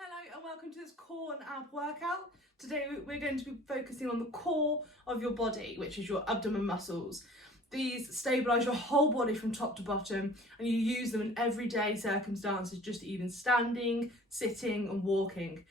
Hello and welcome to this core and ab workout. Today we're going to be focusing on the core of your body, which is your abdomen muscles. These stabilise your whole body from top to bottom, and you use them in everyday circumstances, just even standing, sitting and walking.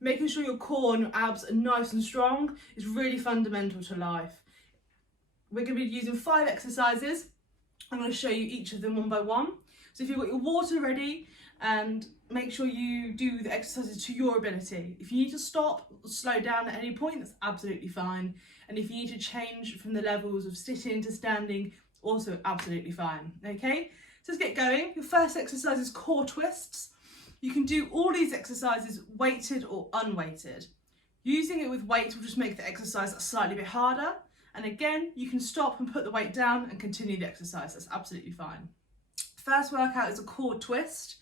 Making sure your core and your abs are nice and strong is really fundamental to life. We're going to be using 5 exercises. I'm going to show you each of them one by one. So if you've got your water ready, and make sure you do the exercises to your ability. If you need to stop or slow down at any point, that's absolutely fine. And if you need to change from the levels of sitting to standing, also absolutely fine. Okay, so let's get going. Your first exercise is core twists. You can do all these exercises weighted or unweighted. Using it with weights will just make the exercise a slightly bit harder. And again, you can stop and put the weight down and continue the exercise. That's absolutely fine. First workout is a core twist.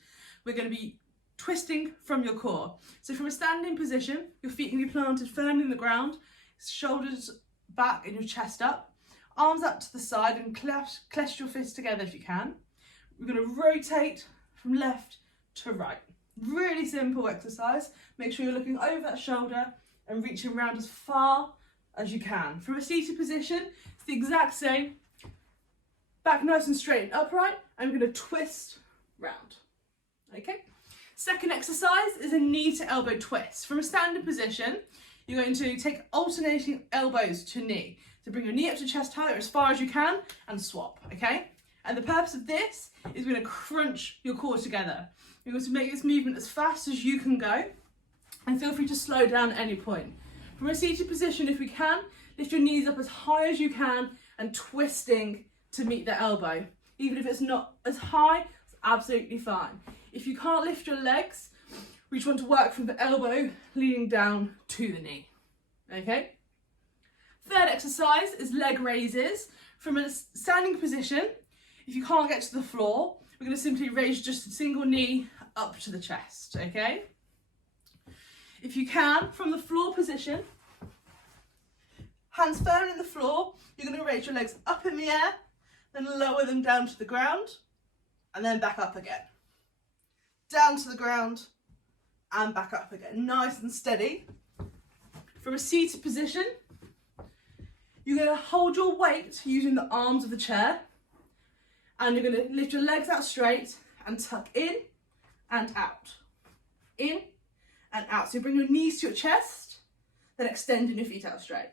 We're going to be twisting from your core. So from a standing position, your feet can be planted firmly in the ground, shoulders back and your chest up, arms up to the side and clasp your fists together if you can. We're going to rotate from left to right. Really simple exercise. Make sure you're looking over that shoulder and reaching around as far as you can. From a seated position, it's the exact same. Back nice and straight and upright, and we're going to twist round. Okay, second exercise is a knee to elbow twist. From a standing position, you're going to take alternating elbows to knee. So bring your knee up to chest height or as far as you can and swap, okay? And the purpose of this is we're going to crunch your core together. You're going to make this movement as fast as you can go, and feel free to slow down at any point. From a seated position, if we can, lift your knees up as high as you can and twisting to meet the elbow. Even if it's not as high, it's absolutely fine. If you can't lift your legs, we just want to work from the elbow leading down to the knee. Okay? Third exercise is leg raises. From a standing position, if you can't get to the floor, we're going to simply raise just a single knee up to the chest. Okay? If you can, from the floor position, hands firm in the floor, you're going to raise your legs up in the air, then lower them down to the ground, and then back up again. Down to the ground and back up again. Nice and steady. From a seated position, you're going to hold your weight using the arms of the chair, and you're going to lift your legs out straight and tuck in and out. In and out. So you bring your knees to your chest, then extending your feet out straight.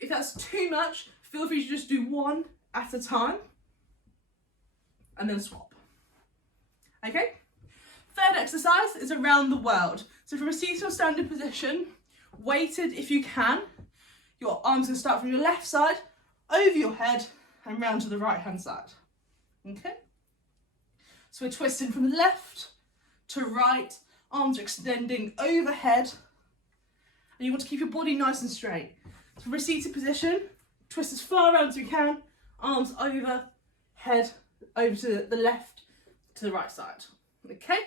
If that's too much, feel free to just do one at a time and then swap. Okay? Third exercise is around the world. So from a seated or standing position, weighted if you can, your arms are going to start from your left side, over your head, and round to the right hand side. Okay? So we're twisting from left to right, arms are extending overhead, and you want to keep your body nice and straight. So from a seated position, twist as far around as you can, arms over, head over to the left, to the right side. Okay?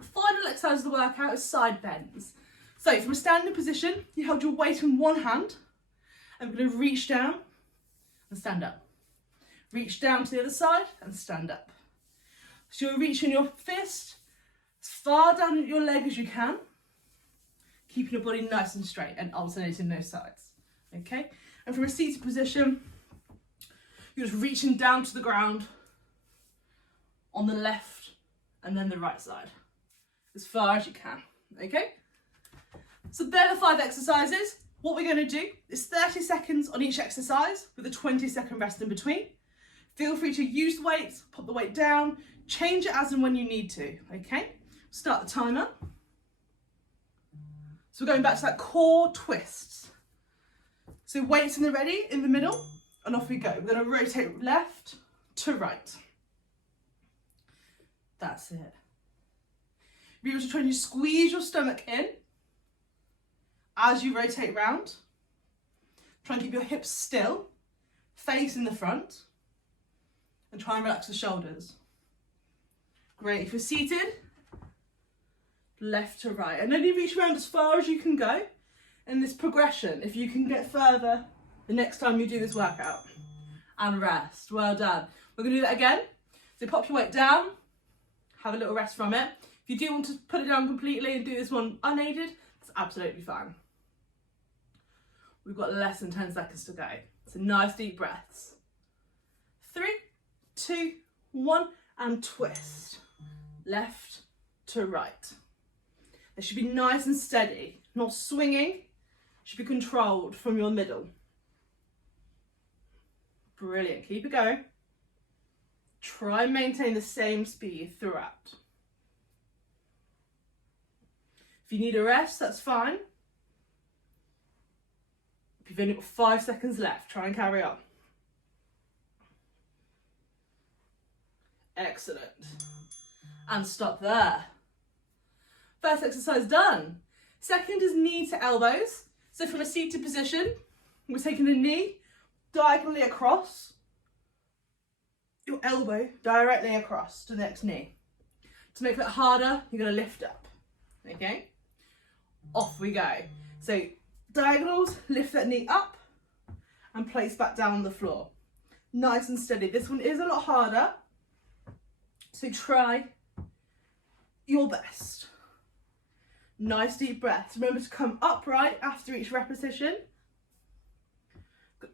Final exercise of the workout is side bends. So from a standing position, you hold your weight in one hand, and we're going to reach down and stand up. Reach down to the other side and stand up. So you're reaching your fist as far down your leg as you can, keeping your body nice and straight and alternating those sides. Okay? And from a seated position, you're just reaching down to the ground on the left and then the right side, as far as you can. Okay? So they're the 5 exercises. What we're going to do is 30 seconds on each exercise with a 20-second rest in between. Feel free to use the weights, pop the weight down, change it as and when you need to. Okay? Start the timer. So we're going back to that core twist. So weights in the ready, in the middle, and off we go. We're going to rotate left to right. That's it. Be able to try and squeeze your stomach in as you rotate round. Try and keep your hips still, face in the front, and try and relax the shoulders. Great. If you're seated, left to right, and then you reach around as far as you can go. In this progression, if you can get further the next time you do this workout. And rest. Well done. We're going to do that again. So pop your weight down, have a little rest from it. If If you do want to put it down completely and do this one unaided, that's absolutely fine. We've got less than 10 seconds to go. So nice deep breaths. 3, 2, 1, and twist. Left to right. They should be nice and steady, not swinging. Should be controlled from your middle. Brilliant, keep it going. Try and maintain the same speed throughout. If you need a rest, that's fine. If you've only got 5 seconds left, try and carry on. Excellent. And stop there. First exercise done. Second is knee to elbows. So from a seated position, we're taking the knee diagonally across, your elbow directly across to the next knee. To make that harder, you're going to lift up. Okay? Off we go. So diagonals, lift that knee up and place back down on the floor. Nice and steady. This one is a lot harder, so try your best. Nice deep breaths. Remember to come upright after each repetition.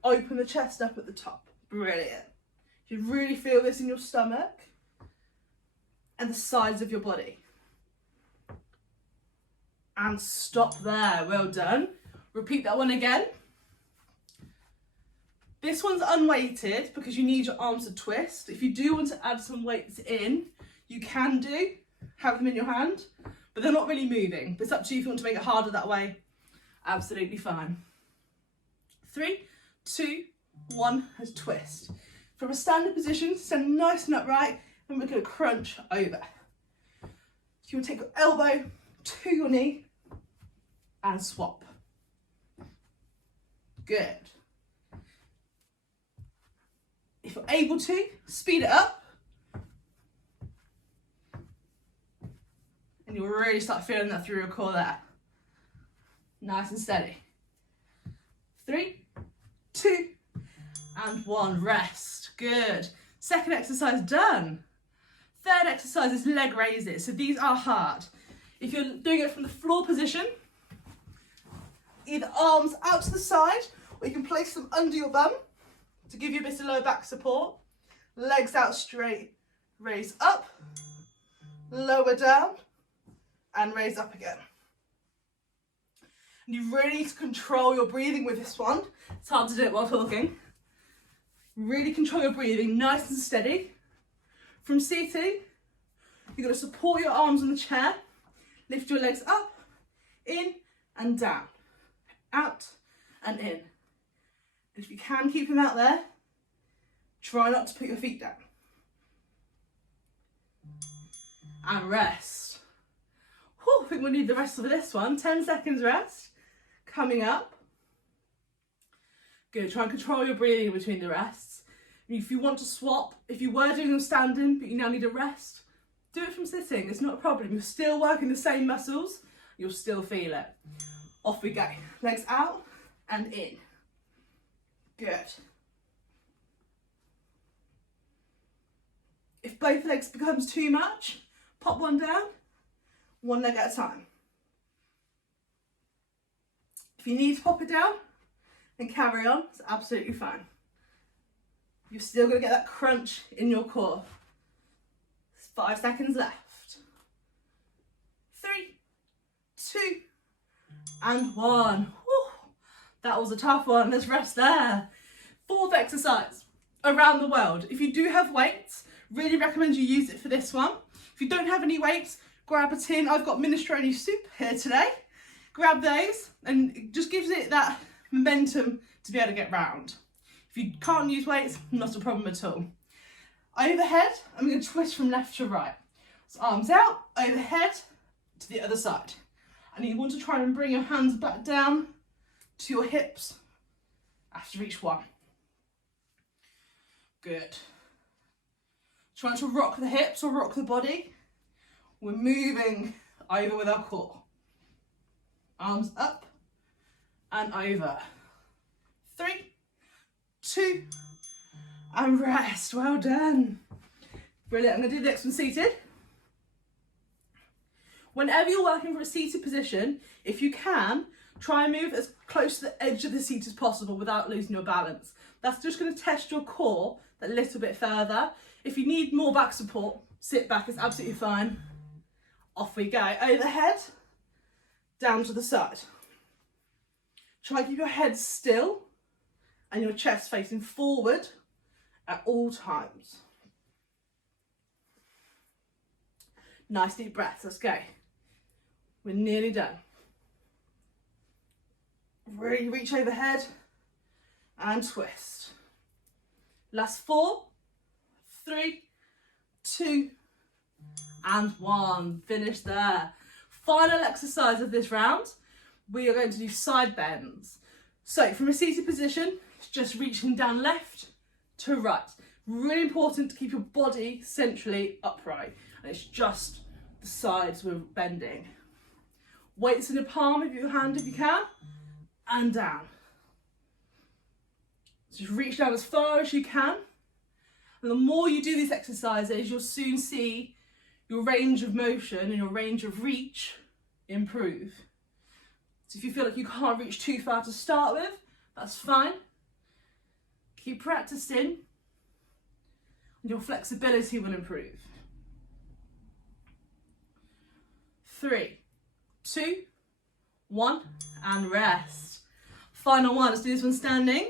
Open the chest up at the top. Brilliant. You really feel this in your stomach and the sides of your body. And stop there. Well done. Repeat that one again. This one's unweighted because you need your arms to twist. If you do want to add some weights in, you can do. Have them in your hand, but they're not really moving. But it's up to you if you want to make it harder that way. Absolutely fine. 3, 2, 1, and twist. From a standing position, stand nice and upright, and we're going to crunch over. So you want to take your elbow to your knee and swap. Good. If you're able to, speed it up. And you'll really start feeling that through your core there. Nice and steady. 3, 2, and 1. Rest. Good. Second exercise done. Third exercise is leg raises. So these are hard. If you're doing it from the floor position, either arms out to the side, or you can place them under your bum to give you a bit of lower back support. Legs out straight, raise up, lower down, and raise up again. And you really need to control your breathing with this one. It's hard to do it while talking. Really control your breathing, nice and steady. From seating, you're going to support your arms on the chair, lift your legs up, in and down, out and in. And if you can keep them out there, try not to put your feet down. And rest. Whew, I think we'll need the rest of this one. 10 seconds rest. Coming up. Good, try and control your breathing between the rests. If you want to swap, if you were doing them standing, but you now need a rest, do it from sitting, it's not a problem. You're still working the same muscles, you'll still feel it. Off we go. Legs out and in. Good. If both legs becomes too much, pop one down, one leg at a time. If you need to pop it down and carry on, it's absolutely fine. You're still going to get that crunch in your core. There's 5 seconds left. 3, 2, and 1. Whew. That was a tough one. Let's rest there. Fourth exercise, around the world. If you do have weights, really recommend you use it for this one. If you don't have any weights, grab a tin. I've got minestrone soup here today. Grab those, and it just gives it that momentum to be able to get round. If you can't use weights, not a problem at all. Overhead, I'm going to twist from left to right. So arms out, overhead to the other side. And you want to try and bring your hands back down to your hips after each one. Good. Trying to rock the hips or rock the body. We're moving over with our core. Arms up and over. 3, 2, and rest. Well done. Brilliant. I'm going to do the next one seated. Whenever you're working from a seated position, if you can, try and move as close to the edge of the seat as possible without losing your balance. That's just going to test your core a little bit further. If you need more back support, sit back, it's absolutely fine. Off we go. Overhead, down to the side. Try and keep your head still and your chest facing forward at all times. Nice deep breaths, let's go. We're nearly done. Really reach overhead and twist. Last 4, 3, 2, and 1. Finish there. Final exercise of this round, we are going to do side bends. So from a seated position, it's just reaching down left to right. Really important to keep your body centrally upright. And it's just the sides we're bending. Weights in the palm of your hand if you can, and down. Just reach down as far as you can. And the more you do these exercises, you'll soon see your range of motion and your range of reach improve. So if you feel like you can't reach too far to start with, that's fine. Keep practicing and your flexibility will improve. 3, 2, 1, and rest. Final one, let's do this one standing.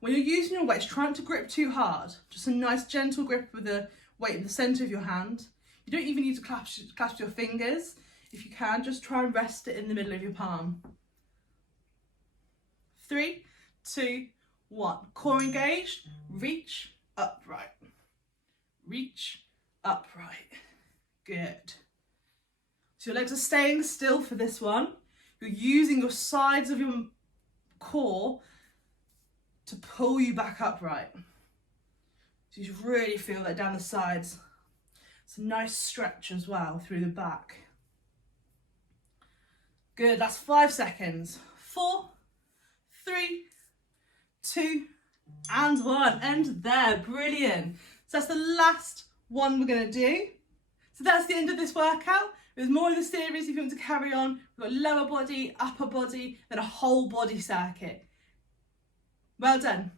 When you're using your weights, try not to grip too hard. Just a nice gentle grip with the weight in the centre of your hand. You don't even need to clasp your fingers. If you can, just try and rest it in the middle of your palm. 3, 2, 1. Core engaged, reach, upright. Reach, upright. Good. So your legs are staying still for this one. You're using your sides of your core to pull you back upright. So you should really feel that down the sides. It's a nice stretch as well through the back. Good, that's 5 seconds. 4, 3, 2, and 1. End there, brilliant. So that's the last one we're gonna do. So that's the end of this workout. There's more of the series if you want to carry on. We've got lower body, upper body, then a whole body circuit. Well done.